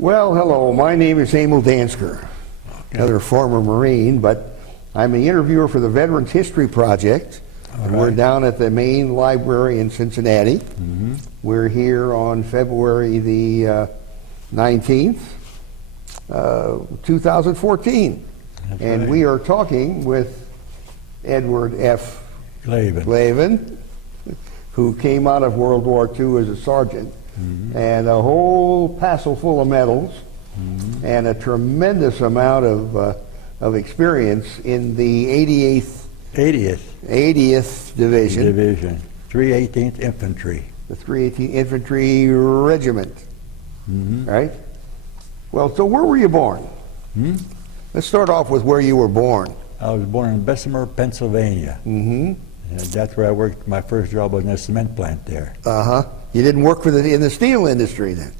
Well, hello. My name is Emil Dansker, another former Marine, but I'm the interviewer for the Veterans History Project. And we're down at the main library in Cincinnati. Mm-hmm. We're here on February the 19th, 2014. That's and right. we are talking with Edward F. Glavan. Who came out of World War II as a sergeant, Mm-hmm. and a whole passel full of medals, Mm-hmm. and a tremendous amount of experience in the 80th Division, 318th Infantry. the 318th Infantry Regiment, Mm-hmm. right? Well, so where were you born? Hmm? Let's start off with where you were born. I was born in Bessemer, Pennsylvania. Mm-hmm. And that's where I worked. My first job was in a cement plant there. Uh-huh. You didn't work in the steel industry then?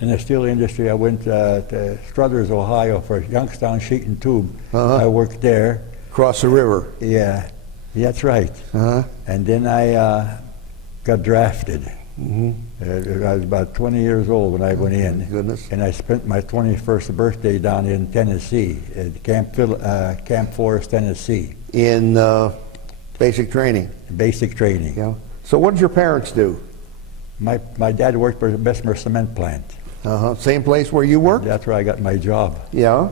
In the steel industry, I went to Struthers, Ohio for Youngstown Sheet and Tube. Uh-huh. I worked there. Across the river. Yeah, that's right. Uh-huh. And then I got drafted. Mm-hmm. I was about 20 years old when I went in. Goodness. And I spent my 21st birthday down in Tennessee, at Camp Forest, Tennessee. In basic training. Basic training. Yeah. So what did your parents do? My dad worked for the Bessemer cement plant. Uh-huh. Same place where you worked? That's where I got my job. Yeah.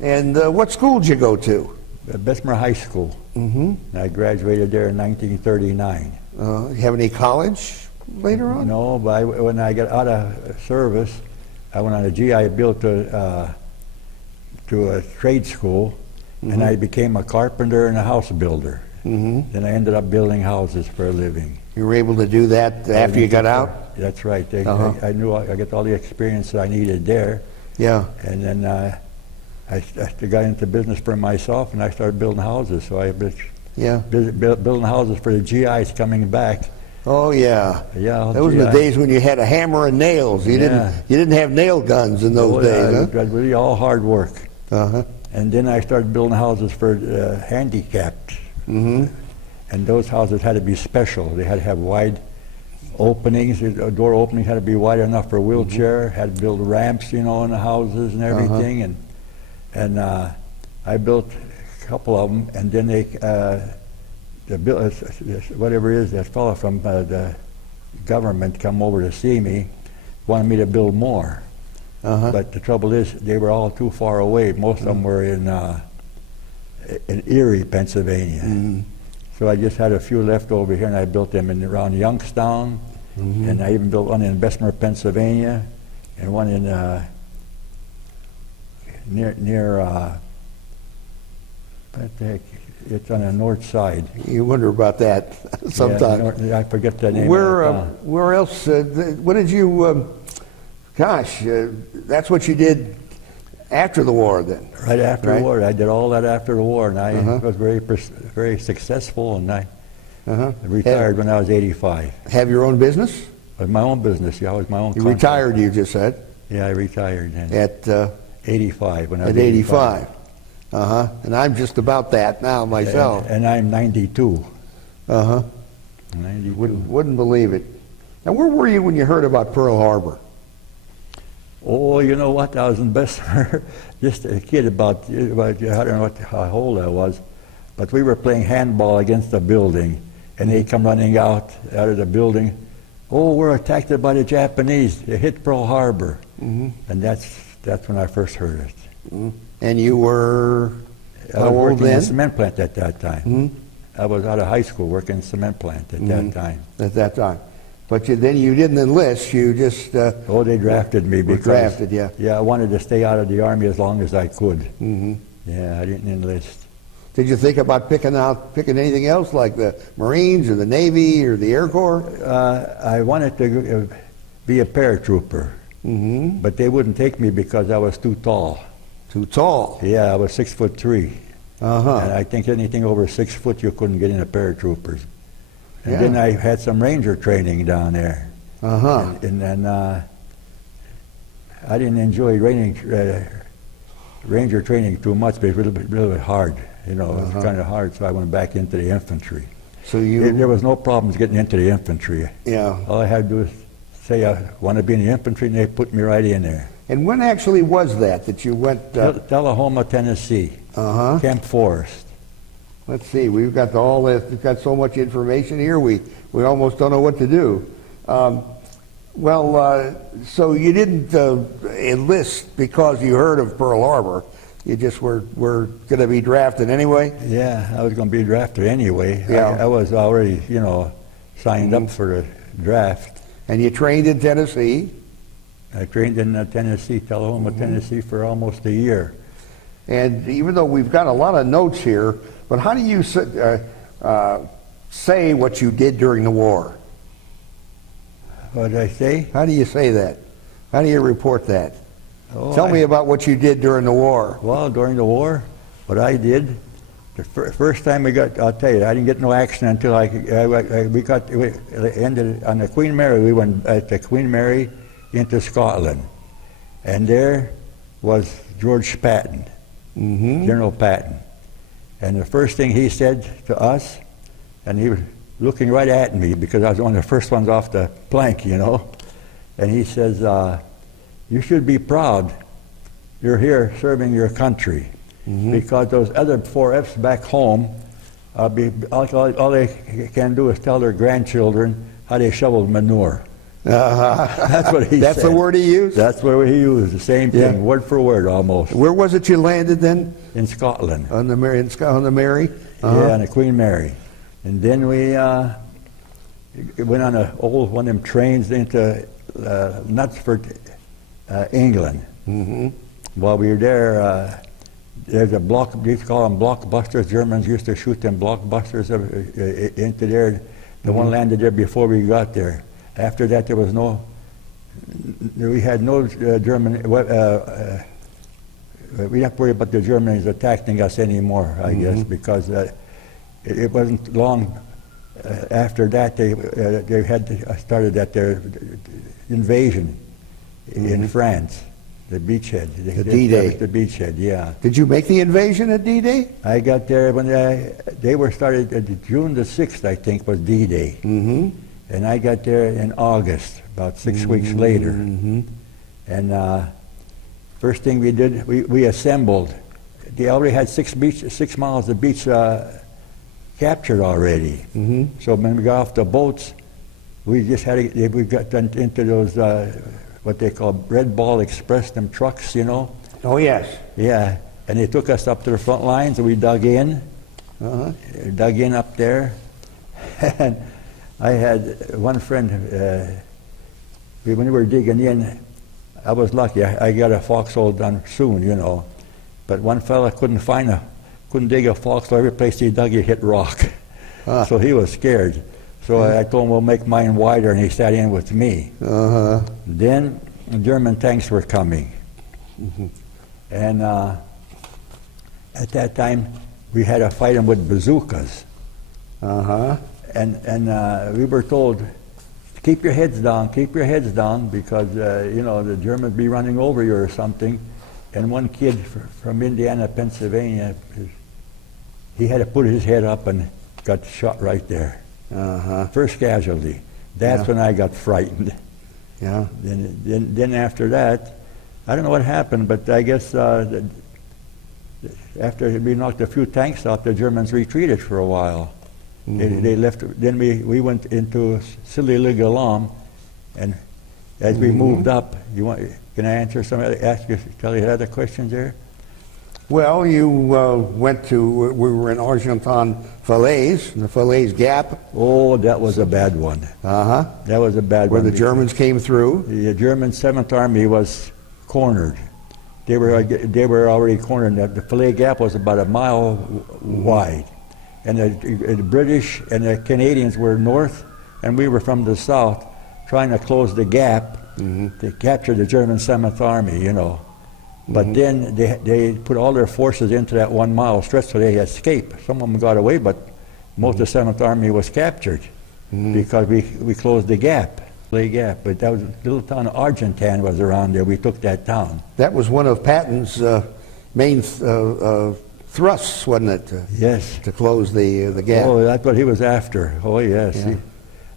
And what school did you go to? Bessemer High School. Mm-hmm. And I graduated there in 1939. You have any college later on? No, but when I got out of service, I went on a GI Bill to a trade school, and I became a carpenter and a house builder. Mm-hmm. Then I ended up building houses for a living. You were able to do that after you got out? That's right. Uh-huh. I knew I got all the experience that I needed there. Yeah. And then I got into business for myself, and I started building houses. So I was Yeah. building houses for the GIs coming back. Oh yeah. Yeah, Those were the days when you had a hammer and nails. You didn't have nail guns in those days, huh? It was really all hard work. Uh-huh. And then I started building houses for handicapped. Mm-hmm. And those houses had to be special. They had to have wide openings. The door opening had to be wide enough for a wheelchair. Had to build ramps, in the houses and everything. And I built a couple of them. And then whatever it is, that fellow from the government come over to see me, wanted me to build more. Uh-huh. But the trouble is, they were all too far away. Most of them were in Erie, Pennsylvania. Mm-hmm. So I just had a few left over here, and I built them around Youngstown, Mm-hmm. and I even built one in Bessemer, Pennsylvania, and one in near what the heck? It's on the north side. You wonder about that sometimes. Yeah, I forget the name. Where else? What did you? That's what you did after the war, then. Right after the war, I did all that after the war, and I was very successful, and I retired when I was 85. Have your own business? It was my own business. Yeah, I was my own. You retired, you just said. Yeah, I retired At 85 when I was at 85. Uh-huh. And I'm just about that now myself. And I'm 92. Uh-huh. 92. Wouldn't believe it. Now, where were you when you heard about Pearl Harbor? Oh, you know what? I was in Bessemer, just a kid about I don't know how old I was, but we were playing handball against a building, and they come running out of the building. Oh, we're attacked by the Japanese. They hit Pearl Harbor. Mm-hmm. And that's when I first heard it. Mm-hmm. And you were I how was old working in then? a cement plant at that time. Mm-hmm. I was out of high school working in a cement plant at that time. At that time. But then you didn't enlist, you just... Oh, they drafted me were because... drafted, yeah. Yeah, I wanted to stay out of the Army as long as I could. Mm-hmm. Yeah, I didn't enlist. Did you think about picking anything else, like the Marines or the Navy or the Air Corps? I wanted to be a paratrooper, Mm-hmm. but they wouldn't take me because I was too tall. Too tall. Yeah, I was 6'3". Uh-huh. And I think anything over 6 foot, you couldn't get into paratroopers. And Yeah. then I had some ranger training down there. Uh-huh. And then I didn't enjoy ranger training too much, but it was a little bit hard. It was kind of hard, so I went back into the infantry. So you... There was no problems getting into the infantry. Yeah. All I had to do was say I want to be in the infantry, and they put me right in there. And when actually was that you went? Tullahoma, Tennessee. Uh-huh. Camp Forest. Let's see. We've got all this. We've got so much information here. We almost don't know what to do. So you didn't enlist because you heard of Pearl Harbor. You just were going to be drafted anyway? Yeah, I was going to be drafted anyway. Yeah. I was already, signed up for the draft. And you trained in Tennessee? I trained in Tennessee, Tullahoma, Tennessee for almost a year. And even though we've got a lot of notes here, but how do you say what you did during the war? What did I say? How do you say that? How do you report that? Tell me about what you did during the war. Well, during the war, what I did, the first time I'll tell you, I didn't get no action until we ended on the Queen Mary. We went at the Queen Mary into Scotland. And there was George Patton, General Patton. And the first thing he said to us, and he was looking right at me because I was one of the first ones off the plank, and he says, you should be proud you're here serving your country, because those other 4Fs back home, all they can do is tell their grandchildren how they shoveled manure. That's what he said. That's the word he used? That's what he used, the same thing, word for word almost. Where was it you landed then? In Scotland. On the Mary? On the Mary? Yeah, on the Queen Mary. And then we went on one of them trains into Knutsford, England. While we were there, there's a they used to call them blockbusters. Germans used to shoot them blockbusters into there. The one landed there before we got there. After that, we had no German, we didn't have to worry about the Germans attacking us anymore, I guess, because it wasn't long after that they had started their invasion in France, the beachhead. The D-Day. The beachhead, yeah. Did you make the invasion at D-Day? I got there when they were started, June the 6th, I think, was D-Day. And I got there in August, about 6 weeks later. And first thing we did, we assembled. They already had 6 miles of beach captured already. So when we got off the boats, we just we got into those, what they call Red Ball Express, them trucks, Oh, yes. Yeah, and they took us up to the front lines, and we dug in. Dug in up there. And I had one friend, when we were digging in, I was lucky. I got a foxhole done soon, But one fella couldn't dig a foxhole. Every place he dug, he hit rock. So he was scared. So I told him, we'll make mine wider, and he sat in with me. Then the German tanks were coming. And at that time, we had to fight them with bazookas. And we were told, keep your heads down, because, the Germans be running over you or something. And one kid from Indiana, Pennsylvania, he had to put his head up and got shot right there. First casualty. That's when I got frightened. Yeah. Then after that, I don't know what happened, but I guess after we knocked a few tanks out, the Germans retreated for a while. They left. Then we went into Silly Ligalam, and as we moved up, can I answer tell you other questions there? Well, you went to, we were in Argenton Falaise, the Falaise Gap. Oh, that was a bad one. That was a bad one. Where the Germans came through. The German 7th Army was cornered. They were already cornered. The Falaise Gap was about a mile wide. And the British and the Canadians were north, and we were from the south, trying to close the gap to capture the German 7th Army, But then they put all their forces into that 1 mile stretch, so they escaped. Some of them got away, but most of the 7th Army was captured because we closed the gap. But that was a little town of Argentan was around there. We took that town. That was one of Patton's main thrusts, wasn't it? Yes. To close the gap. Oh, that's what he was after. Oh, yes. Yeah.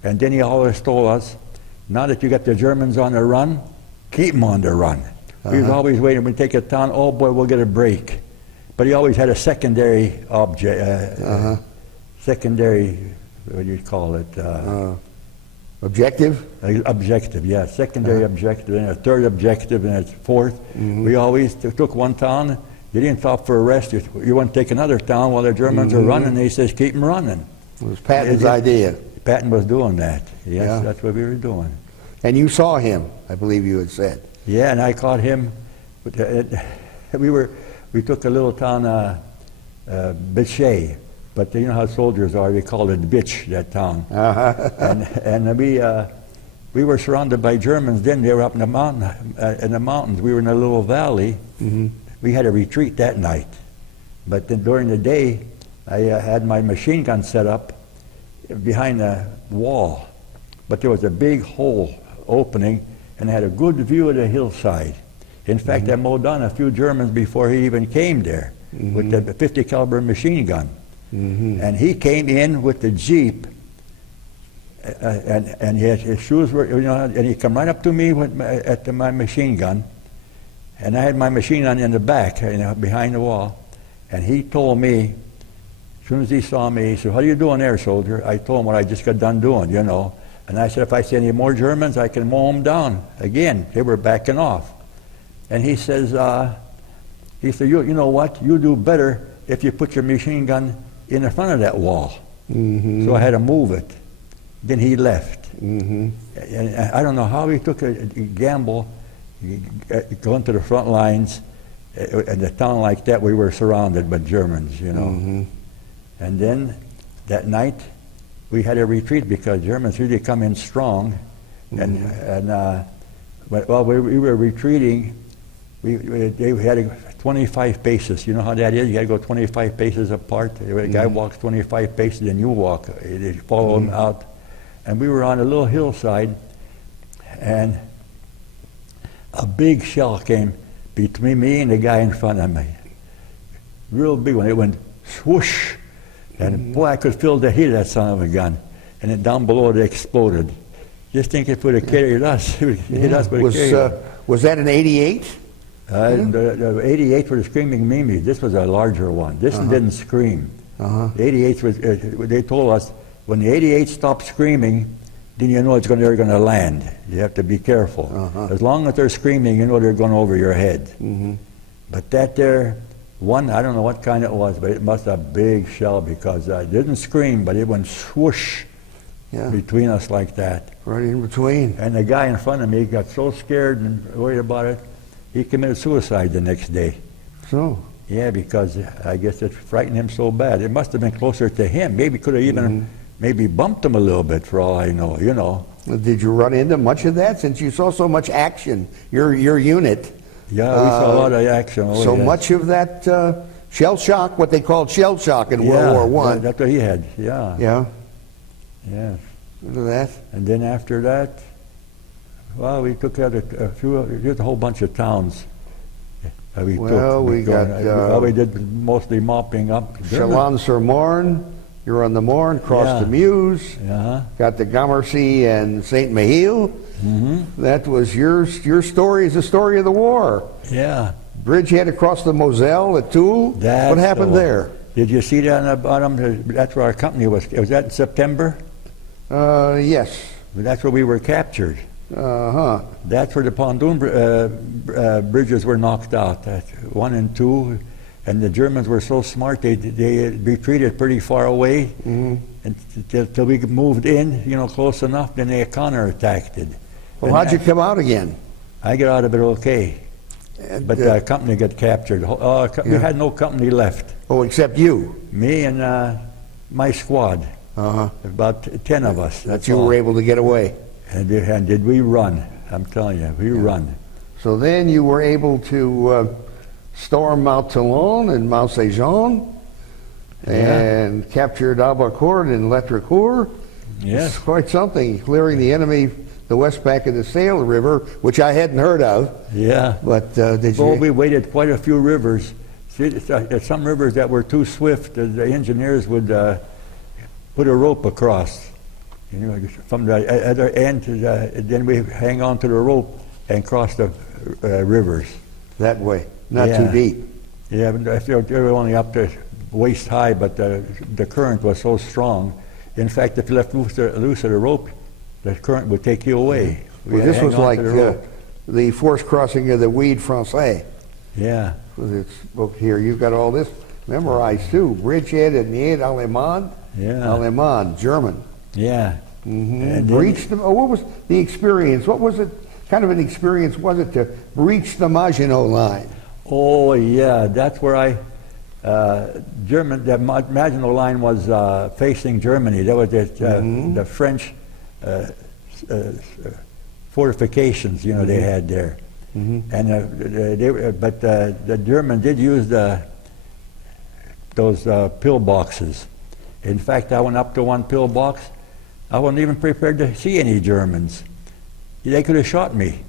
And then he always told us, now that you got the Germans on the run, keep them on the run. We was always waiting. We'd take a town, oh boy, we'll get a break. But he always had a secondary object, secondary, what do you call it? Objective? Objective, yeah. Secondary objective, and a third objective, and a fourth. We always took one town. You didn't stop for a rest. You want to take another town while the Germans are running. And he says, keep them running. It was Patton's idea. Patton was doing that. Yes, Yeah. that's what we were doing. And you saw him, I believe you had said. Yeah, and I caught him. We took a little town, Bichet, but you know how soldiers are. They called it Bitch, that town. And we were surrounded by Germans. Then they were up in the mountains. We were in a little valley. We had a retreat that night. But then during the day, I had my machine gun set up behind a wall. But there was a big hole opening, and I had a good view of the hillside. In fact, I mowed down a few Germans before he even came there with the 50 caliber machine gun. And he came in with the Jeep, and his shoes were, you know, and he come right up to me with my machine gun, and I had my machine gun in the back, you know, behind the wall, and he told me, as soon as he saw me, he said, "What are you doing there, soldier?" I told him what I just got done doing, you know, and I said, if I see any more Germans, I can mow them down. Again, they were backing off. And he says, you know what, you do better if you put your machine gun in the front of that wall. So I had to move it. Then he left. And I don't know how he took a gamble going to the front lines. In a town like that, we were surrounded by Germans, you know. And then that night, we had a retreat because Germans really come in strong. While we were retreating, they had 25 paces. You know how that is? You got to go 25 paces apart. A guy walks 25 paces, and you walk. They follow him out. And we were on a little hillside, and a big shell came between me and the guy in front of me. Real big one. It went swoosh. And boy, I could feel the heat of that son of a gun. And then down below it exploded. Just think if it would have carried us. It would hit us, but it carried us. Was that an 88? The 88 for the Screaming Mimi. This was a larger one. This one didn't scream. The 88 was, they told us, when the 88 stops screaming, then you know they're going to land. You have to be careful. As long as they're screaming, you know they're going over your head. But that there, one, I don't know what kind it was, but it must have a big shell because it didn't scream, but it went swoosh between us like that. Right in between. And the guy in front of me got so scared and worried about it, he committed suicide the next day. So? Yeah, because I guess it frightened him so bad. It must have been closer to him. Maybe could have even maybe bumped him a little bit for all I know, you know. Did you run into much of that since you saw so much action? Your unit. Yeah, we saw a lot of action. So much of that shell shock, what they called shell shock in World War I. That's what he had, yeah. Yeah. Yeah. Look at that. And then after that, well, we took out a whole bunch of towns. We did mostly mopping up. Chalon-sur-Marne, you're on the Marne, crossed the Meuse, got the Gramercy and Saint-Mihiel. That was your story, is the story of the war. Yeah. Bridgehead across the Moselle at Toul. What happened there? Did you see that on the bottom? That's where our company was. Was that in September? Yes. That's where we were captured. That's where the pontoon bridges were knocked out, 1 and 2, and the Germans were so smart they retreated pretty far away until we moved in, you know, close enough. Then they counterattacked it. Well, how'd you come out again? I got out of it okay, but the company got captured. We had no company left. Oh, except you? Me and my squad. About 10 of us. That you were able to get away. And did we run? I'm telling you, we run. So then you were able to storm Mount Toulon and Mount Saint-Jean and captured Aubecourt and Letrecourt. Yes. It's quite something, clearing the enemy, the west bank of the Saale River, which I hadn't heard of. Yeah. But did you? Well, we waded quite a few rivers. See, some rivers that were too swift, the engineers would put a rope across. You know, from the other end to then we hang on to the rope and cross the rivers. That way, not Yeah. too deep. Yeah, but they were only up to waist high, but the current was so strong. In fact, if you left loose of the rope, the current would take you away. We Well, had to this hang was on to like the rope. the forced crossing of the Weed Francais. Yeah, It's book here. You've got all this memorized too. Bridgehead and Nied Allemand. Yeah. Allemand, German. yeah. Mm-hmm. And then- Breached them. Oh, what was the experience? What was it? Kind of an experience was it to breach the Maginot Line? Oh yeah, that's where the Maginot Line was facing Germany. That was the French fortifications, they had there. And the German did use those pillboxes. In fact, I went up to one pillbox. I wasn't even prepared to see any Germans. They could have shot me.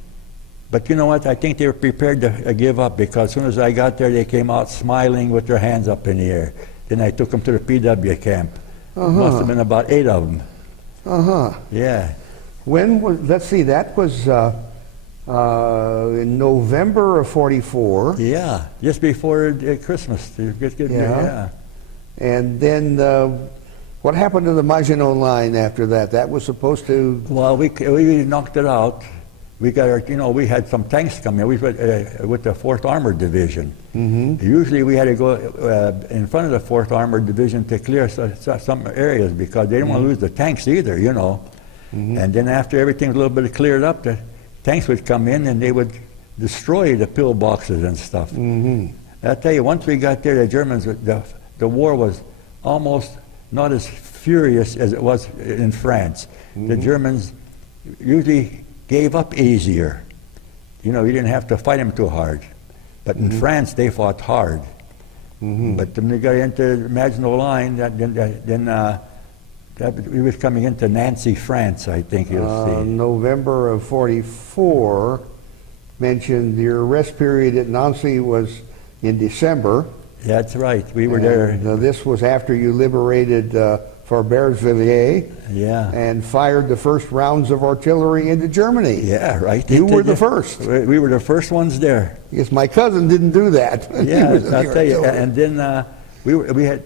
But you know what? I think they were prepared to give up, because as soon as I got there, they came out smiling with their hands up in the air. Then I took them to the PW camp. Must have been about 8 of them. Yeah. When was? Let's see. That was in November of '44. Yeah, just before Christmas. Yeah. And then what happened to the Maginot Line after that? That was supposed to. Well, we knocked it out. We got we had some tanks coming. We went with the 4th Armored Division. Usually we had to go in front of the 4th Armored Division to clear some areas, because they didn't want to lose the tanks either, And then after everything was a little bit cleared up, the tanks would come in and they would destroy the pillboxes and stuff. I tell you, once we got there, the Germans, the war was almost not as furious as it was in France. The Germans usually gave up easier. You didn't have to fight them too hard. But in France, they fought hard. But when they got into the Maginot Line, we was coming into Nancy, France, I think you'll see. November of '44 mentioned your rest period at Nancy was in December. That's right. We were there. This was after you liberated Farbersvilliers. Yeah. And fired the first rounds of artillery into Germany. Yeah, right. You were the first. We were the first ones there. Yes, my cousin didn't do that. Yeah, I'll tell you. And then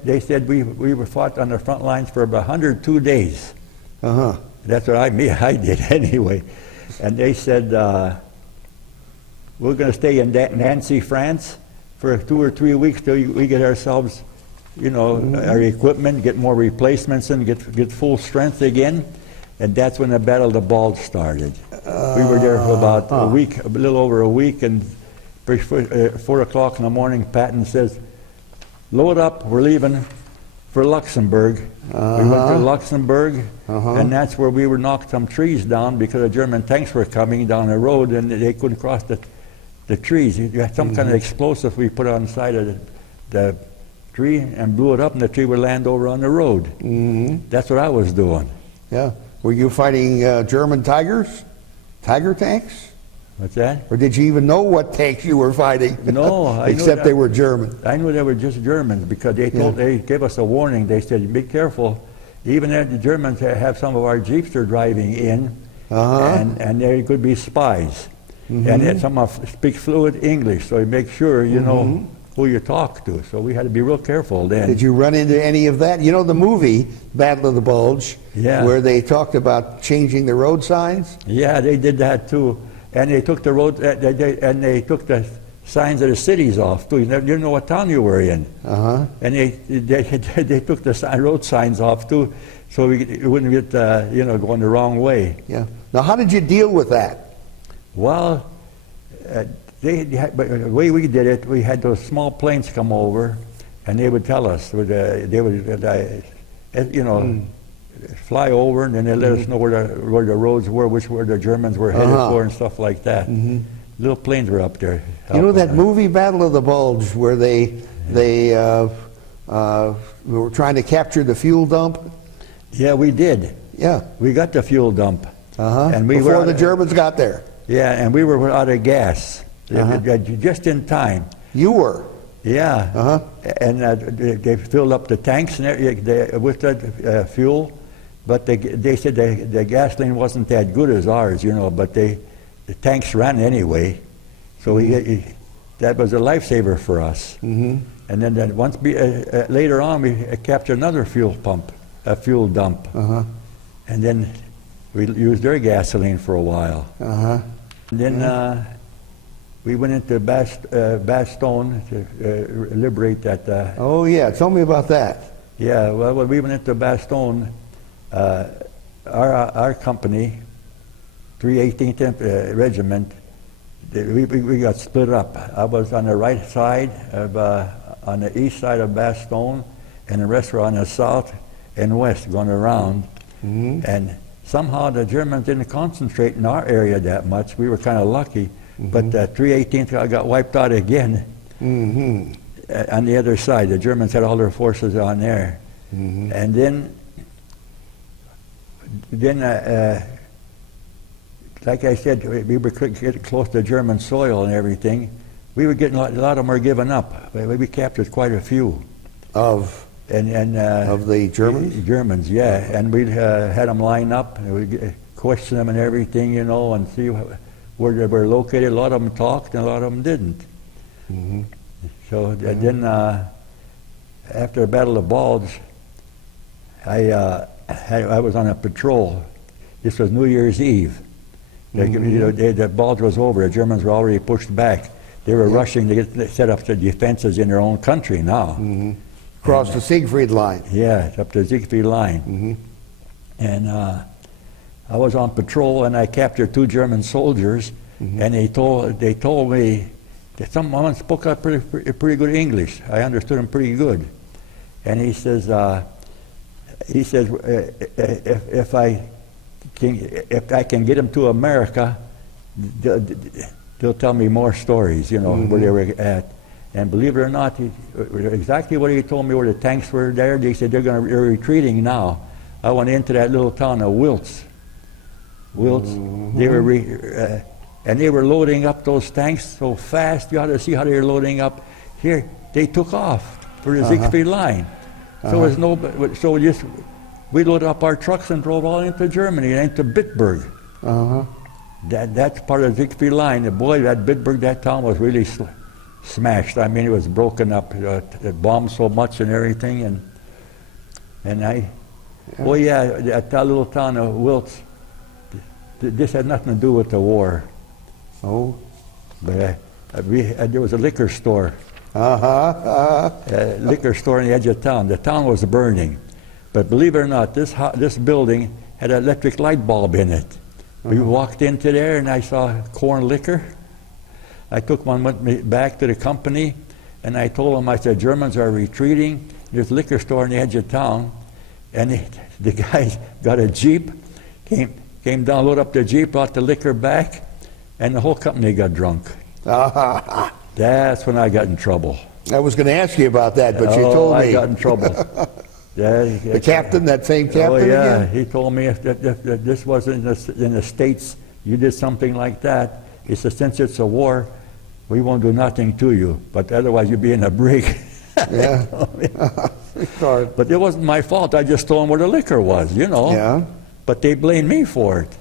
they said we were fought on the front lines for about 102 days. That's what I did anyway. And they said we're going to stay in Nancy, France, for 2 or 3 weeks till we get ourselves, our equipment, get more replacements, and get full strength again. And that's when the Battle of the Bulge started. We were there for about a week, a little over a week, and 4 o'clock in the morning, Patton says, "Load up, we're leaving for Luxembourg." We went to Luxembourg, and that's where we were knocked some trees down because the German tanks were coming down the road, and they couldn't cross the trees. You had some kind of explosive we put on the side of the tree and blew it up, and the tree would land over on the road. That's what I was doing. Yeah. Were you fighting German Tigers? Tiger tanks? What's that? Or did you even know what tanks you were fighting? No, Except they were German. I knew they were just Germans, because they gave us a warning. They said, "Be careful. Even if the Germans have some of our jeeps they're driving in, and there could be spies. And some of speak fluent English, so you make sure you know who you talk to." So we had to be real careful then. Did you run into any of that? You know the movie Battle of the Bulge, where they talked about changing the road signs? Yeah, they did that too. And they took the road, and they took the signs of the cities off too. You didn't know what town you were in. And they took the road signs off too, so we wouldn't get going the wrong way. Yeah. Now, how did you deal with that? Well, but the way we did it, we had those small planes come over, and they would tell us. They would, fly over, and then they let us know where the roads were, where the Germans were headed for, and stuff like that. Little planes were up there. You know that movie Battle of the Bulge, where they were trying to capture the fuel dump? Yeah, we did. Yeah. We got the fuel dump. And before the Germans got there. Yeah, and we were out of gas. Just in time. You were? Yeah. And they filled up the tanks with that fuel, but they said the gasoline wasn't that good as ours, but the tanks ran anyway. So that was a lifesaver for us. Mm-hmm. And then once later on, we captured another fuel dump. Uh-huh. And then we used their gasoline for a while. Uh-huh. And then we went into Bastogne to liberate that. Oh, yeah. Tell me about that. Yeah, well, when we went into Bastogne, our company, 318th Regiment, we got split up. I was on the right side, on the east side of Bastogne, and the rest were on the south and west going around. Mm-hmm. And somehow the Germans didn't concentrate in our area that much. We were kind of lucky. But 318th got wiped out again. Mm-hmm. On the other side. The Germans had all their forces on there. Mm-hmm. And then like I said, we were getting close to German soil and everything. We were getting, a lot of them were giving up. We captured quite a few. Of the Germans? Germans, yeah. And we had them line up, and we'd question them and everything, you know, and see where they were located. A lot of them talked, and a lot of them didn't. Mm-hmm. So then, after the Battle of Bulge, I was on a patrol. This was New Year's Eve. The Bulge was over. The Germans were already pushed back. They were rushing to set up the defenses in their own country now. Mm-hmm. Across the Siegfried line. Yeah, up the Siegfried line. Mm-hmm. And I was on patrol, and I captured 2 German soldiers, and they told me that someone spoke up pretty good English. I understood him pretty good. And he says, if I can get them to America, they'll tell me more stories, you know, where they were at. And believe it or not, exactly what he told me, where the tanks were there. They said they're retreating now. I went into that little town of Wiltz. They were and they were loading up those tanks so fast. You ought to see how they were loading up. Here, they took off for the Siegfried line. So we loaded up our trucks and drove all into Germany and into Bitburg. That's part of the Siegfried line. And boy, that Bitburg, that town was really smashed. I mean, it was broken up. It bombed so much and everything. And that little town of Wiltz, this had nothing to do with the war. Oh. But there was a liquor store. Liquor store on the edge of town. The town was burning. But believe it or not, this building had an electric light bulb in it. We walked into there and I saw corn liquor. I took one with me back to the company and I told them, I said, Germans are retreating. There's a liquor store on the edge of town. And the guy got a Jeep, came down, loaded up the Jeep, brought the liquor back, and the whole company got drunk. That's when I got in trouble. I was going to ask you about that, but you told me. I got in trouble. The captain, that same captain again? He told me if this wasn't in the States, you did something like that. He said, since it's a war, we won't do nothing to you, but otherwise you'd be in a brig. Yeah. But it wasn't my fault. I just told them where the liquor was, you know. Yeah. But they blamed me for it.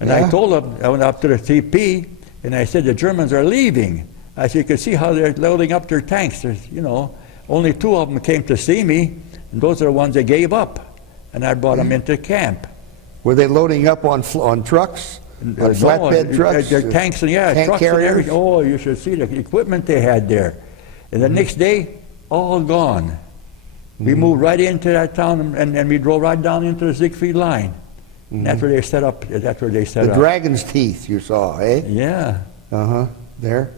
And I told them, I went up to the CP, and I said, the Germans are leaving. I said, you can see how they're loading up their tanks. There's, you know, only 2 of them came to see me, and those are the ones that gave up. And I brought them into camp. Were they loading up on trucks? On flatbed trucks? Their tanks and trucks carriers? and everything. Oh, you should see the equipment they had there. And the next day, all gone. We moved right into that town, and we drove right down into the Siegfried line. And that's where they set up. That's where they set up. The dragon's teeth you saw, eh? Yeah. There.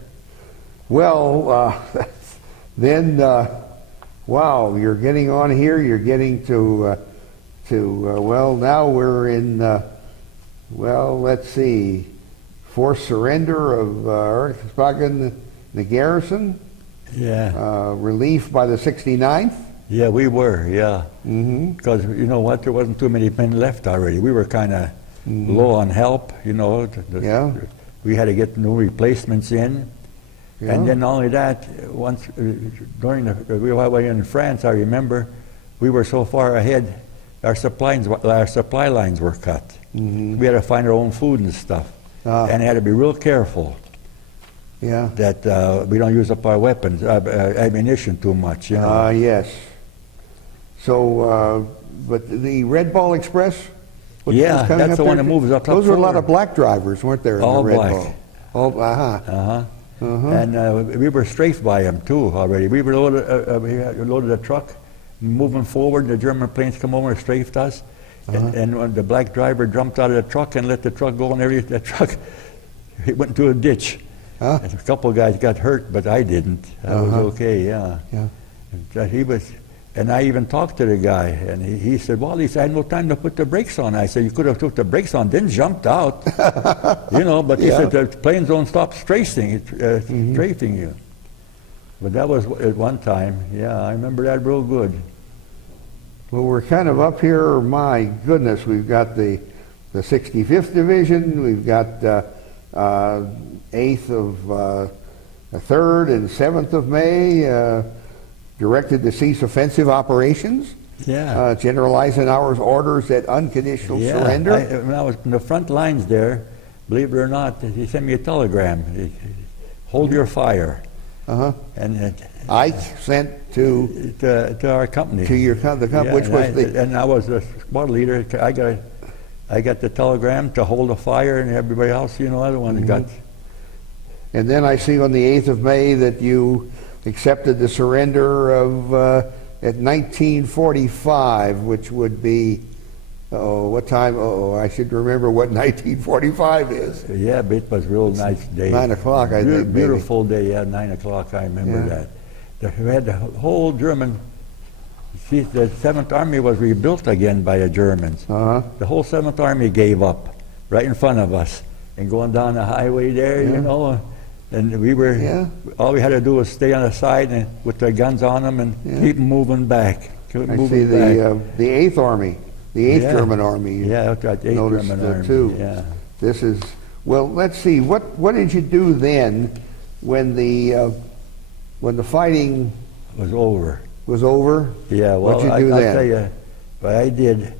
Well, then, wow, you're getting on here. You're getting to well, now we're in, well, let's see, forced surrender of Ertsbakken, the garrison. Yeah. Relief by the 69th. Yeah, we were, yeah. Because, you know what, there wasn't too many men left already. We were kind of low on help, you know. We had to get new replacements in. Yeah. And then not only that, once, during we were in France, I remember, we were so far ahead, our supply lines were cut. We had to find our own food and stuff. And had to be real careful. Yeah. that we don't use up our weapons, ammunition too much. You know? Yes. So, but the Red Ball Express? was Yeah, coming that's up the one there? that moves up Those were a lot forward. of black drivers, weren't there, in All the Red black. Ball? Oh, uh-huh. And we were strafed by them too already. We were loaded a truck, moving forward. The German planes come over and strafed us. And when the black driver jumped out of the truck and let the truck go, and the truck he went into a ditch. Huh? And a couple of guys got hurt, but I didn't. I was okay. Yeah. Yeah. He was. And I even talked to the guy, and he said, well, he said, I had no time to put the brakes on. I said, you could have took the brakes on, then jumped out. You know, but he said, the planes don't stop strafing you. But that was at one time. Yeah, I remember that real good. Well, we're kind of up here, my goodness, we've got the 65th Division, we've got 8th of 3rd and 7th of May, directed to cease offensive operations. Yeah. General Eisenhower's orders that unconditional surrender. When I was in the front lines there, believe it or not, he sent me a telegram. Hold your fire. And Ike sent to our company. To your the company, which was and I was the squad leader. I got the telegram to hold the fire, and everybody else, you know, other one got. And then I see on the 8th of May that you accepted the surrender of at 1945, which would be, what time? I should remember what 1945 is. Yeah, but it was a real nice day. 9 o'clock, I think. Beautiful day, yeah, 9 o'clock, I remember that. We had the whole German, see, the 7th Army was rebuilt again by the Germans. The whole 7th Army gave up right in front of us. And going down the highway there, you know, and we were, all we had to do was stay on the side and with their guns on them and keep moving back. I see the 8th Army, the 8th German Army. Yeah, that's right, the 8th German Army. Too. Yeah. This is, well, let's see, what did you do then when the fighting was over? Was over? Yeah, well, What'd you do then? I'll tell you what I did.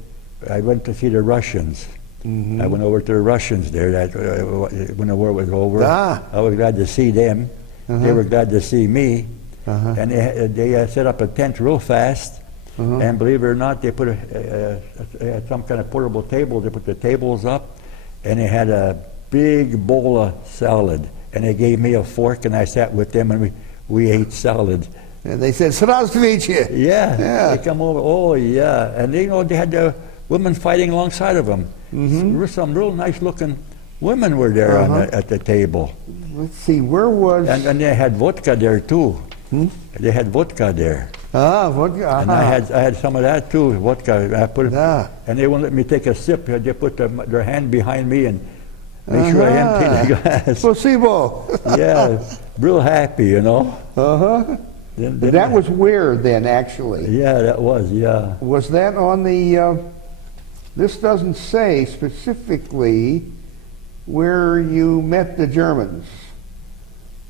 I went to see the Russians. I went over to the Russians there when the war was over. I was glad to see them. They were glad to see me. And they set up a tent real fast. And believe it or not, they put they had some kind of portable table. They put the tables up, and they had a big bowl of salad. And they gave me a fork, and I sat with them, and we ate salad. And they said, "Здравствуйте." Yeah. They come over. Oh, yeah. And they, you know, they had the women fighting alongside of them. Some real nice-looking women were there at the table. Let's see, where was... And they had vodka there, too. They had vodka there. Vodka. And I had some of that, too, vodka. I put it, and they wouldn't let me take a sip. They put their hand behind me and make sure I emptied the glass. Placebo. Yeah, real happy, you know. Then that was where, then, actually? Yeah, that was, yeah. Was that on the... this doesn't say specifically where you met the Germans.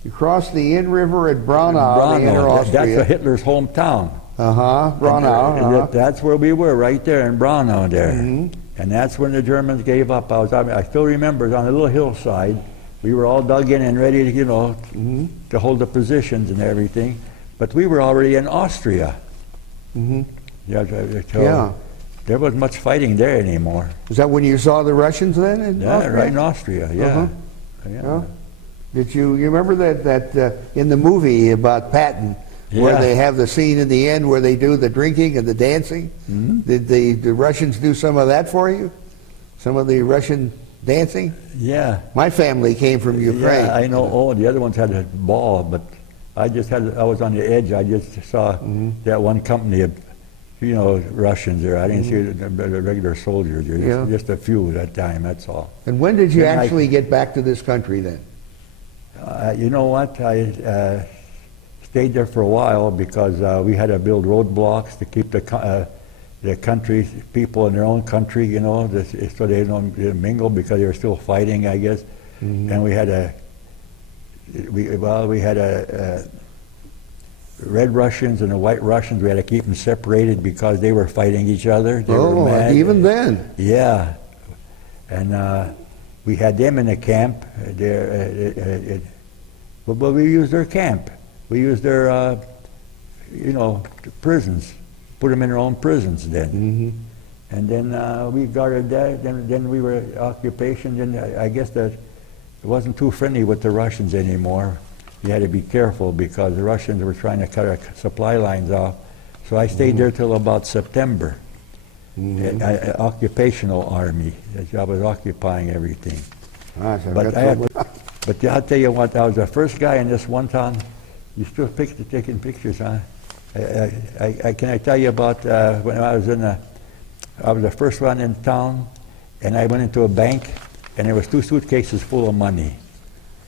You crossed the Inn River at Braunau, the Inner Austria. That's Hitler's hometown. Braunau. That's where we were, right there in Braunau there. And that's when the Germans gave up. I still remember, it was on a little hillside. We were all dug in and ready to, you know, to hold the positions and everything. But we were already in Austria. There wasn't much fighting there anymore. Is that when you saw the Russians then? In Austria? Right in Austria, yeah. Did you remember that in the movie about Patton, where they have the scene in the end where they do the drinking and the dancing? Did the Russians do some of that for you? Some of the Russian dancing? Yeah. My family came from Ukraine. Yeah, I know. Oh, the other ones had a ball, but I was on the edge. I just saw that one company of, you know, Russians there. I didn't see the regular soldiers there. Just a few at that time, that's all. And when did you actually get back to this country then? You know what? I stayed there for a while because we had to build roadblocks to keep the country, people in their own country, you know, so they don't mingle because they were still fighting, I guess. And we had Red Russians and the White Russians. We had to keep them separated because they were fighting each other. They were mad. Even then? Yeah. And we had them in a camp there But we used their camp. We used their, prisons. Put them in their own prisons then. Mm-hmm. And then we guarded that. Then we were occupation. Then I guess that it wasn't too friendly with the Russians anymore. You had to be careful because the Russians were trying to cut our supply lines off. So I stayed there till about September. Occupational army. I was occupying everything. But I'll tell you what, I was the first guy in this one town. You still taking pictures, huh? Can I tell you about when I was I was the first one in town, and I went into a bank, and there was 2 suitcases full of money.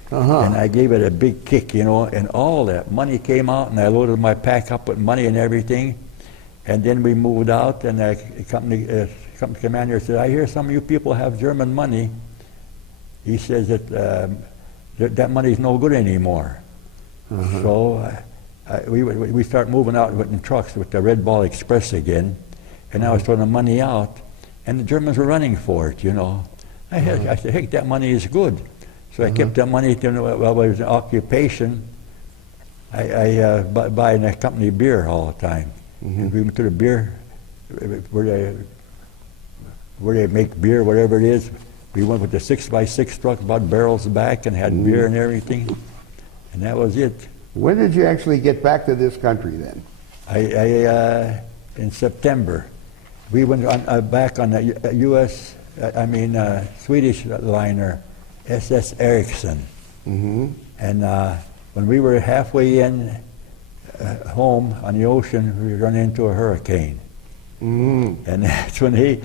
And I gave it a big kick, and all that money came out, and I loaded my pack up with money and everything. And then we moved out, and the company commander said, "I hear some of you people have German money." He says that that money's no good anymore. So we start moving out in trucks with the Red Ball Express again, and I was throwing the money out, and the Germans were running for it, I said, "Heck, that money is good." So I kept that money while I was in occupation. I buying a company beer all the time. And we went to the beer, where they make beer, whatever it is. We went with the 6x6 truck, about barrels back, and had beer and everything. And that was it. When did you actually get back to this country then? In September. We went back on the Swedish liner, SS Ericsson. And when we were halfway in home on the ocean, we run into a hurricane. And that's when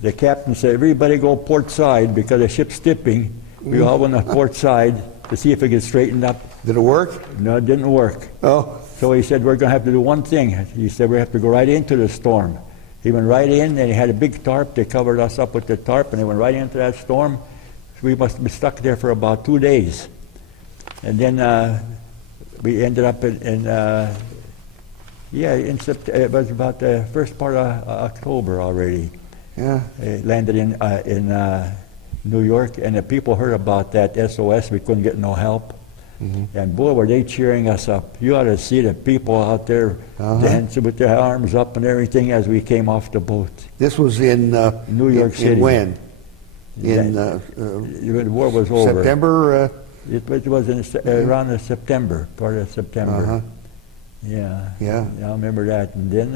the captain said, "Everybody go port side because the ship's tipping." We all went to port side to see if it could straighten up. Did it work? No, it didn't work. Oh. So he said, "We're going to have to do one thing." He said, "We have to go right into the storm." He went right in, and he had a big tarp. They covered us up with the tarp, and they went right into that storm. We must be stuck there for about 2 days. And then we ended up in September. It was about the first part of October already. Yeah. It landed in New York, and the people heard about that SOS. We couldn't get no help. And boy, were they cheering us up. You ought to see the people out there dancing with their arms up and everything as we came off the boat. This was in New York City. In when? The war was over. September? It was around the September, part of September. Yeah. I remember that. And then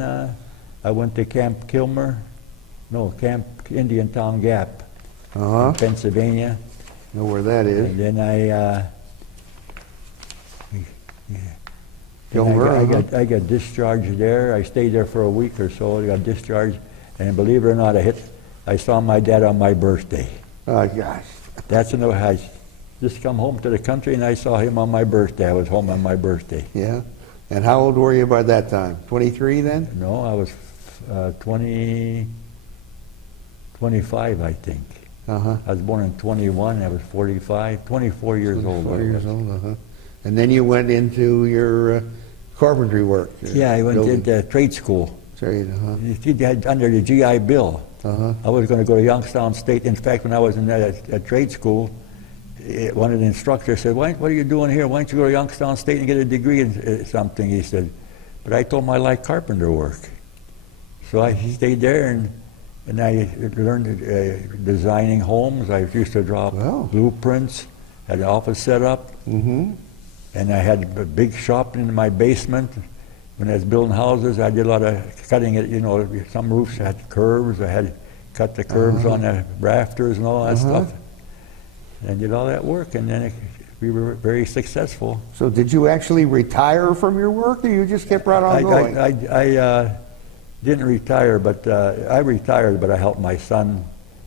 I went to Camp Indian Town Gap in Pennsylvania. Know where that is. And then I got discharged there. I stayed there for a week or so. I got discharged, and believe it or not, I saw my dad on my birthday. Oh gosh. That's when I just come home to the country, and I saw him on my birthday. I was home on my birthday. Yeah. And how old were you by that time? 23 then? No, I was 25, I think. I was born in 21. I was 45, 24 years old. 24 years old, And then you went into your carpentry work. Yeah, I went into trade school. Trade, Under the GI Bill. I was going to go to Youngstown State. In fact, when I was in trade school, one of the instructors said, "What are you doing here? Why don't you go to Youngstown State and get a degree in something?" He said. But I told him I like carpenter work. So I stayed there, and I learned designing homes. I used to draw blueprints, had an office set up, and I had a big shop in my basement. When I was building houses, I did a lot of cutting it. Some roofs had curves. I had to cut the curves on the rafters and all that stuff. And did all that work, and then we were very successful. So did you actually retire from your work, or you just kept right on going? I didn't retire, but I retired, but I helped my son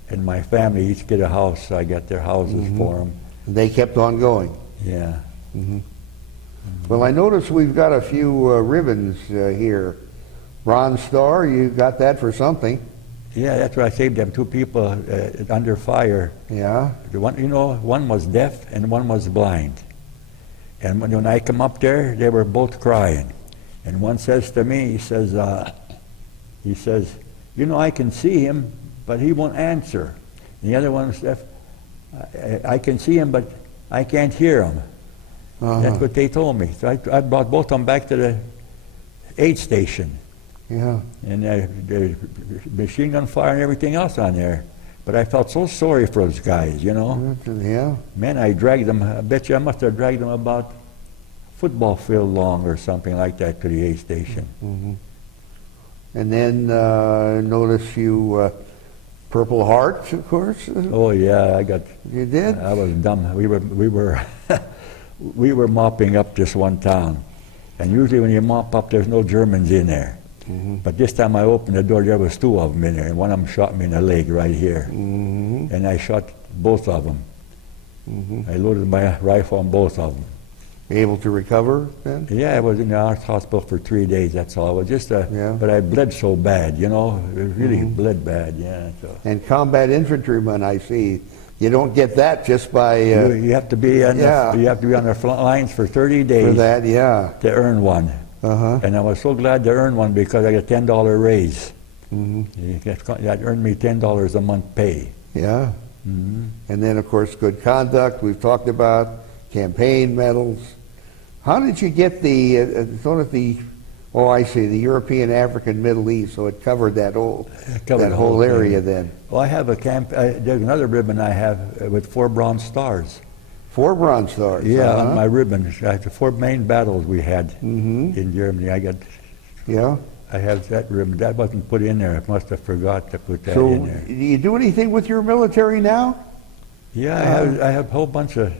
and my family each get a house. So I got their houses for them. They kept on going. Yeah. Well, I notice we've got a few ribbons here. Bronze Star, you got that for something. Yeah, that's where I saved them 2 people under fire. Yeah. The one was deaf and one was blind. And when I come up there, they were both crying. And one says to me, he says, I can see him, but he won't answer. And the other one says, I can see him, but I can't hear him. That's what they told me. So I brought both of them back to the aid station. Yeah. And the machine gun fire and everything else on there. But I felt so sorry for those guys, you know. Yeah. Man, I dragged them, I bet you I must have dragged them about a football field long or something like that to the aid station. Mm-hmm. And then notice you Purple Heart, of course. Oh yeah, I got. You did? I was dumb. We were we were mopping up this one town, and usually when you mop up, there's no Germans in there. Mm-hmm. But this time I opened the door, there was two of them in there, and one of them shot me in the leg right here, Mm-hmm. and I shot both of them. Mm-hmm. I loaded my rifle on both of them. Able to recover then? Yeah, I was in the hospital for 3 days. That's all. It was just Yeah. but I bled so bad, you know. It really Mhm. bled bad. Yeah. So. And combat infantryman, I see. You don't get that just by You have to be on yeah. you have to be on the front lines for 30 days for that. Yeah. to earn one. Uh-huh. And I was so glad to earn one because I got a $10 raise. Mm-hmm. That earned me $10 a month pay. Yeah. Mm-hmm. And then, of course, good conduct, we've talked about, campaign medals. How did you get the I see, the European, African, Middle East, so it covered that whole, covered that the whole whole area thing. then. Well, I have there's another ribbon I have with 4 bronze stars. 4 Bronze Stars. Yeah, uh-huh. on my ribbon. I have the 4 main battles we had Mhm. in Germany. Yeah. I have that ribbon. That wasn't put in there. I must have forgot to put that So, in there. do you do anything with your military now? Yeah, I have a whole bunch of.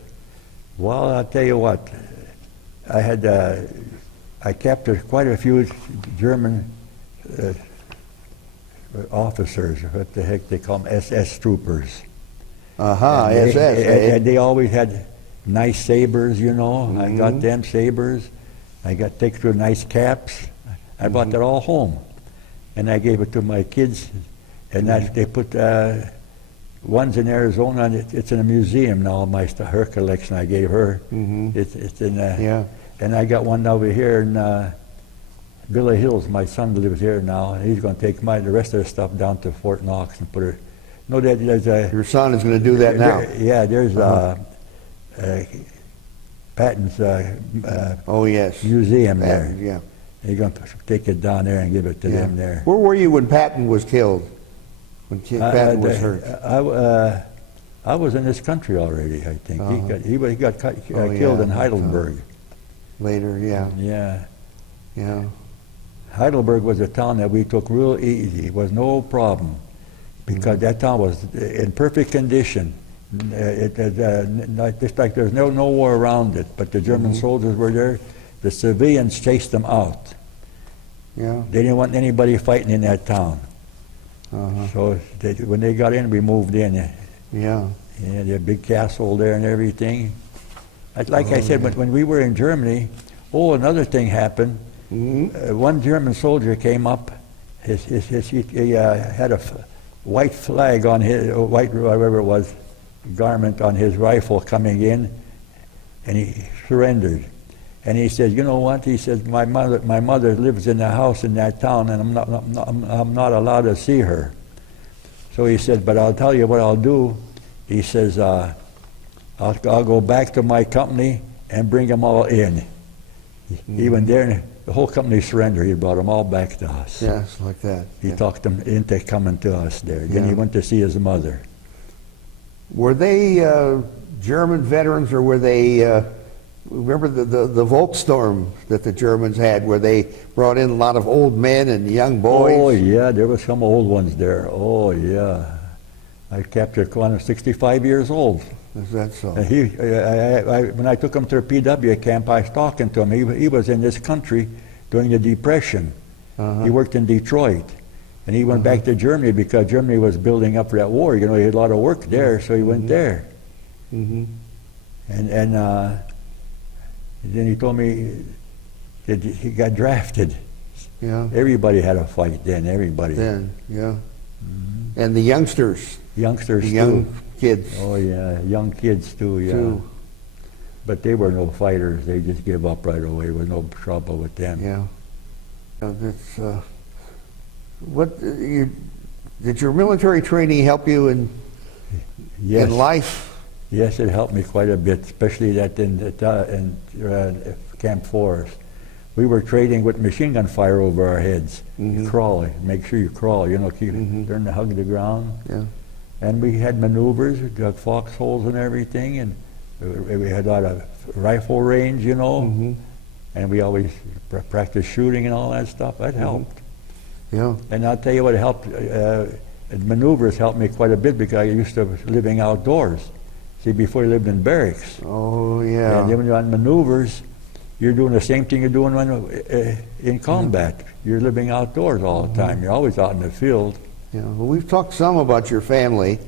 Well, I'll tell you what. I captured quite a few German officers. What the heck they call them? SS troopers. Uh-huh, And SS. and they always had nice sabers, you know. I got them sabers. I got take through nice caps. I brought that all home, and I gave it to my kids. And they put one's in Arizona. And it's in a museum now. Her collection I gave her. Mhm. It's in. Yeah. And I got one over here in Billy Hills. My son lives here now, and he's going to take the rest of the stuff down to Fort Knox and put it. No, there's a. Your son is going to do that now. There's Patton's Oh, yes. museum there. Yeah. He's going to take it down there and give it to Yeah. them there. Where were you when Patton was killed? When Patton was hurt? I was in this country already, I think. He got Oh, killed yeah. in Heidelberg. Later, yeah. Yeah. Yeah. Heidelberg was a town that we took real easy. It was no problem because that town was in perfect condition. Just like there's no war around it, but the German soldiers were there. The civilians chased them out. Yeah. They didn't want anybody fighting in that town. Uh-huh. So when they got in, we moved in. Yeah. Yeah, they had a big castle there and everything. Like I said, when we were in Germany, another thing happened. Mhm. One German soldier came up. He had a white flag on his whatever it was, garment on his rifle coming in, and he surrendered. And he said, "You know what?" He said, "My mother lives in the house in that town, and I'm not allowed to see her." So he said, "But I'll tell you what I'll do." He says, I'll go back to my company and bring them all in." He went there, and the whole company surrendered. He brought them all back to us. Yes, like that. He Yeah. talked them into coming to us there. Then he Yeah. went to see his mother. Were they German veterans, or were they? Remember the Volkssturm that the Germans had, where they brought in a lot of old men and young boys? Oh yeah, there were some old ones there. Oh yeah, I captured one 65 years old. Is that so? And when I took him to the PW camp, I was talking to him. He was in this country during the Depression. He worked in Detroit. And he went back to Germany because Germany was building up for that war. You know, he had a lot of work there, so he went there. Mm-hmm. And then he told me that he got drafted. Yeah. Everybody had a fight then, everybody. Then, yeah. And the youngsters, Youngsters the too. young kids. Oh yeah, young kids too, yeah. Too. But they were no fighters. They just give up right away. There was no trouble with them. Yeah. That's did your military training help you in Yes. life? Yes, it helped me quite a bit, especially that in Camp Forest. We were trading with machine gun fire over our heads. You crawl, make sure you crawl, keep learn to hug the ground. Yeah. And we had maneuvers, we dug foxholes and everything, and we had a lot of rifle range, and we always practiced shooting and all that stuff. That helped. Yeah. And I'll tell you what helped, maneuvers helped me quite a bit because I used to living outdoors. See, before you lived in barracks. Oh, yeah. And then when you're on maneuvers, you're doing the same thing you're doing when in combat. You're living outdoors all the time. You're always out in the field. Yeah. Well, we've talked some about your family.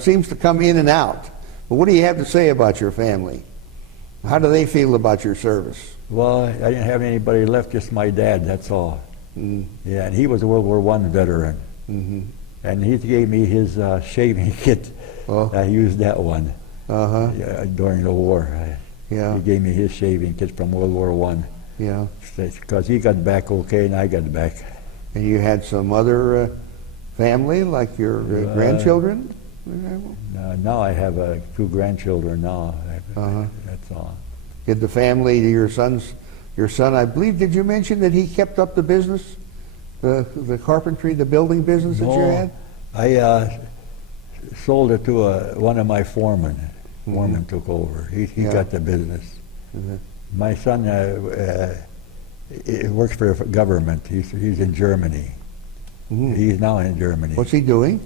Seems to come in and out. But what do you have to say about your family? How do they feel about your service? Well, I didn't have anybody left, just my dad, that's all. Yeah, and he was a World War I veteran. And he gave me his shaving kit. Oh. I used that one during the war. Yeah. He gave me his shaving kit from World War I. Yeah. Because he got back okay and I got back. And you had some other family, like your grandchildren? Now I have 2 grandchildren now. That's all. Did the family, your son, I believe, did you mention that he kept up the business? The carpentry, the building business that you had? I sold it to one of my foremen. Foreman took over. He got the business. My son works for the government. He's in Germany. He's now in Germany. What's he doing?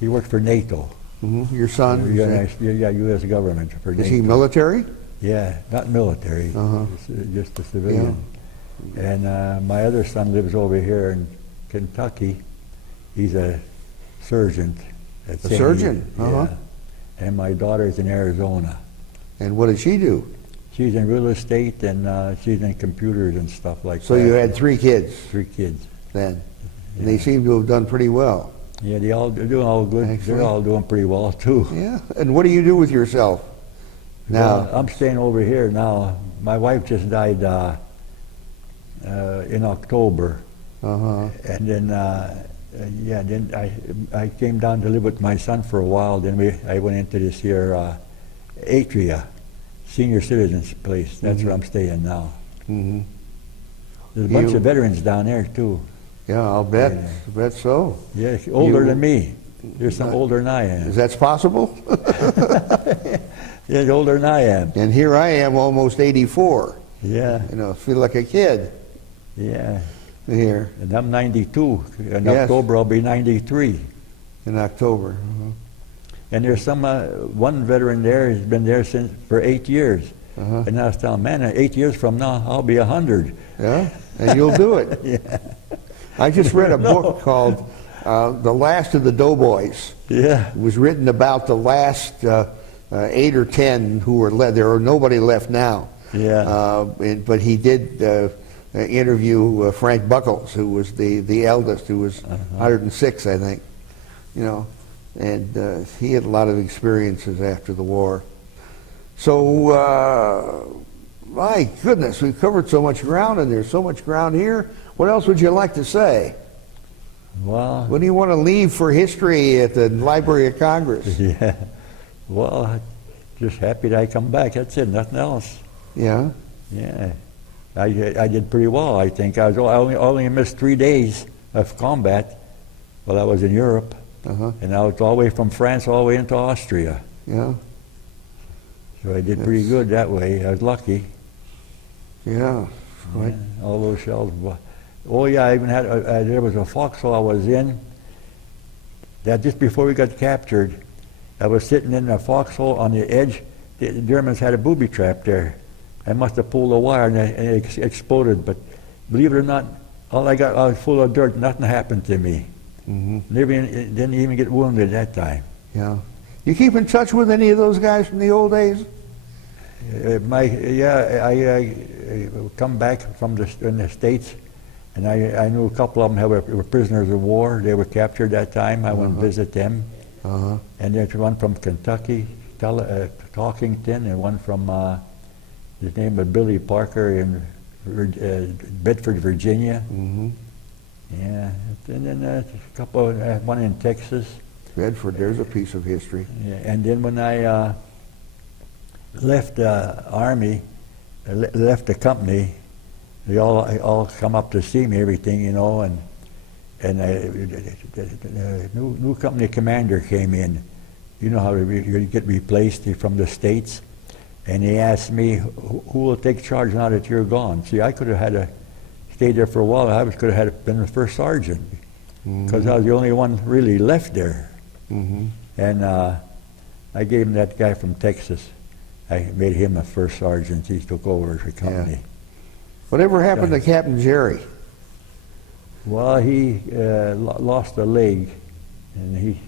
He works for NATO. Your son? U.S. government for NATO. Is he military? Yeah, not military, just a civilian. And my other son lives over here in Kentucky. He's a surgeon. A surgeon? Yeah. And my daughter's in Arizona. And what did she do? She's in real estate and she's in computers and stuff like that. So you had 3 kids? 3 kids. Then? And they seem to have done pretty well. Yeah, they're doing all good. Excellent. They're all doing pretty well too. Yeah. And what do you do with yourself now? Well, I'm staying over here now. My wife just died in October. And then, then I came down to live with my son for a while. Then I went into this here Atria, senior citizens place. That's where I'm staying now. There's a bunch of veterans down there too. Yeah, I'll bet. Yeah. I bet so. Yeah, older than me. There's some older than I am. Is that possible? Yeah, older than I am. And here I am, almost 84. Yeah. Feel like a kid Yeah. here And I'm 92. In Yes. October I'll be 93. in October. And there's one veteran there who's been there for 8 years. And I was telling, man, 8 years from now I'll be 100. Yeah, and you'll do it. Yeah. I just read a book called The Last of the Doughboys. Yeah. It was written about the last 8 or 10 who were left. There are nobody left now. Yeah. But he did interview Frank Buckles, who was the eldest, who was 106, I think. And he had a lot of experiences after the war. So, my goodness, we've covered so much ground, and there's so much ground here. What else would you like to say? Well. What do you want to leave for history at the Library of Congress? Yeah. Well, I'm just happy that I come back. That's it. Nothing else. Yeah. Yeah. I did pretty well, I think. I only missed 3 days of combat while I was in Europe. And I was all the way from France all the way into Austria. Yeah. So I did pretty good that way. I was lucky. Yeah. Right. Yeah, all those shells. Oh yeah, I even had, there was a foxhole I was in that just before we got captured, I was sitting in a foxhole on the edge. The Germans had a booby trap there. I must have pulled a wire and it exploded, but believe it or not, I was full of dirt. Nothing happened to me. Didn't even get wounded that time. Yeah. You keep in touch with any of those guys from the old days? I come back from in the States, and I knew a couple of them were prisoners of war. They were captured that time. I went and visit them. And there's one from Kentucky, Talkington, and one from, his name was Billy Parker in Bedford, Virginia. Yeah, and then a couple, one in Texas. Bedford, there's a piece of history. Yeah, and then when I left the Army, left the company, they all come up to see me, everything, you know, and the new company commander came in. You know how you get replaced from the States, and he asked me, who will take charge now that you're gone? See, I could have had to stay there for a while. I could have had been the first sergeant, because I was the only one really left there. And I gave him that guy from Texas. I made him a first sergeant. He took over the company. Whatever happened to Captain Jerry? Well, he lost a leg, and he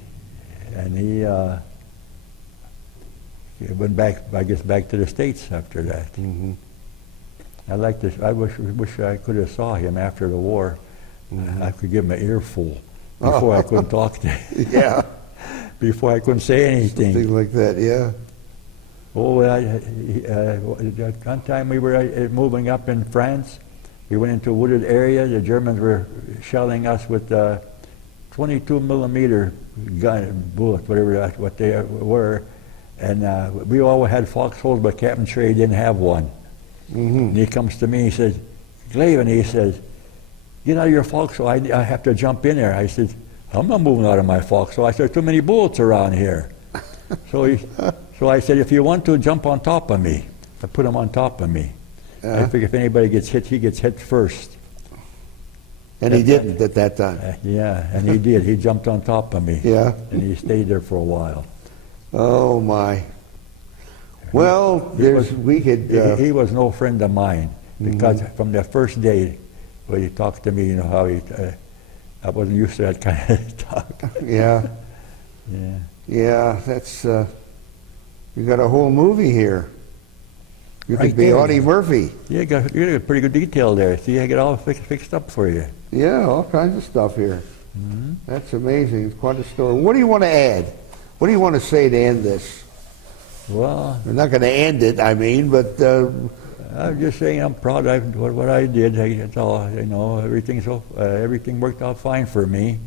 went back, I guess, back to the States after that. I like this. I wish I could have saw him after the war. I could give him an earful before I couldn't talk to him. Yeah. Before I couldn't say anything. Something like that, yeah. Oh, one time we were moving up in France. We went into a wooded area. The Germans were shelling us with 22 millimeter gun bullets, what they were. And we all had foxholes, but Captain Trey didn't have one. And he comes to me, he says, Glavan, he says, get out of your foxhole, I have to jump in there. I said, I'm not moving out of my foxhole. I said, there's too many bullets around here. So I said, if you want to, jump on top of me. I put him on top of me. I figure if anybody gets hit, he gets hit first. And he didn't at that time. Yeah, and he did. He jumped on top of me. Yeah. And he stayed there for a while. Oh, my. Well, we could... he was no friend of mine, because from the first day when he talked to me, you know how I wasn't used to that kind of talk. Yeah. Yeah. Yeah, that's... you got a whole movie here. You Right could be there. Audie Murphy. You got pretty good detail there. See, I get all fixed up for you. Yeah, all kinds of stuff here. That's amazing. It's quite a story. What do you want to add? What do you want to say to end this? Well, We're not going to end it, I mean, but... I'm just saying I'm proud of what I did. It's all, you know, everything worked out fine for me.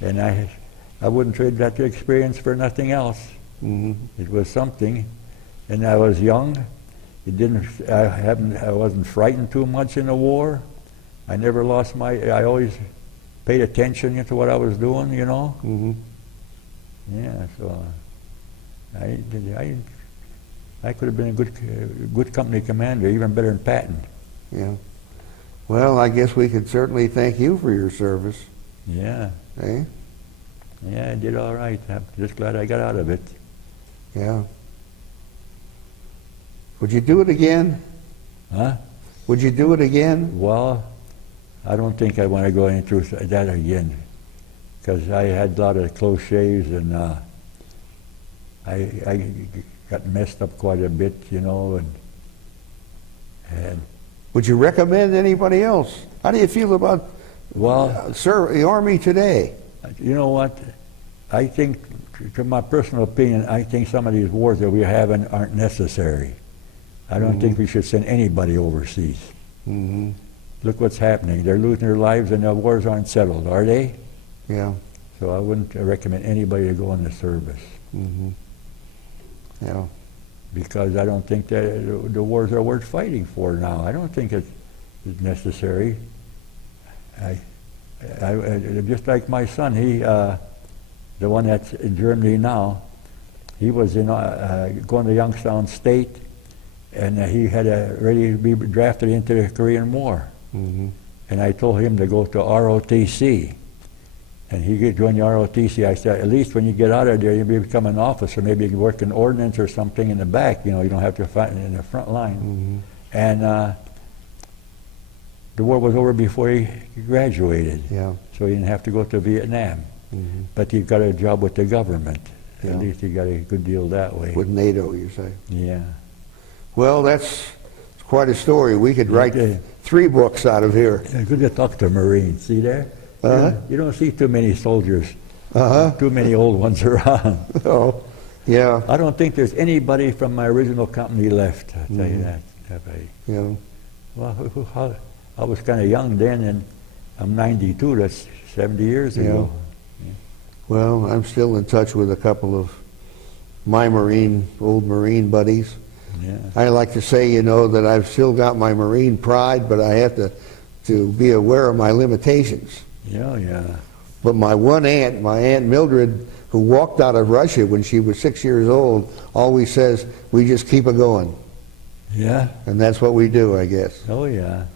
And I wouldn't trade that experience for nothing else. It was something. And I was young. I wasn't frightened too much in the war. I never lost I always paid attention to what I was doing, you know. Yeah, so I could have been a good company commander, even better than Patton. Yeah. Well, I guess we could certainly thank you for your service. Yeah. Eh? Yeah, I did all right. I'm just glad I got out of it. Yeah. Would you do it again? Huh? Would you do it again? Well, I don't think I want to go into that again, because I had a lot of close shaves, and I got messed up quite a bit, you know, and Would you recommend anybody else? How do you feel about the Army today? You know what? I think, to my personal opinion, I think some of these wars that we're having aren't necessary. I don't think we should send anybody overseas. Look what's happening. They're losing their lives and the wars aren't settled, are they? Yeah. So I wouldn't recommend anybody to go in the service. Yeah. Because I don't think that the wars are worth fighting for now. I don't think it's necessary. I just like my son, the one that's in Germany now, he was going to Youngstown State, and he had ready to be drafted into the Korean War. And I told him to go to ROTC. And he could join the ROTC. I said, at least when you get out of there, you'll become an officer. Maybe you can work in ordnance or something in the back. You know, you don't have to fight in the front line. And the war was over before he graduated. Yeah. So he didn't have to go to Vietnam. But he got a job with the government. Yeah. At least he got a good deal that way. With NATO, you say? Yeah. Well, that's quite a story. We could write 3 books out of here. Yeah, good to talk to Marines. See there? You don't see too many soldiers, too many old ones around. Oh, yeah. I don't think there's anybody from my original company left, I'll tell you that. Yeah. Well, I was kind of young then, and I'm 92, that's 70 years ago. Well, I'm still in touch with a couple of my old Marine buddies. Yeah. I like to say, you know, that I've still got my Marine pride, but I have to be aware of my limitations. Yeah, yeah. But my one aunt, my Aunt Mildred, who walked out of Russia when she was 6 years old, always says, we just keep it going. Yeah. And that's what we do, I guess. Oh, yeah.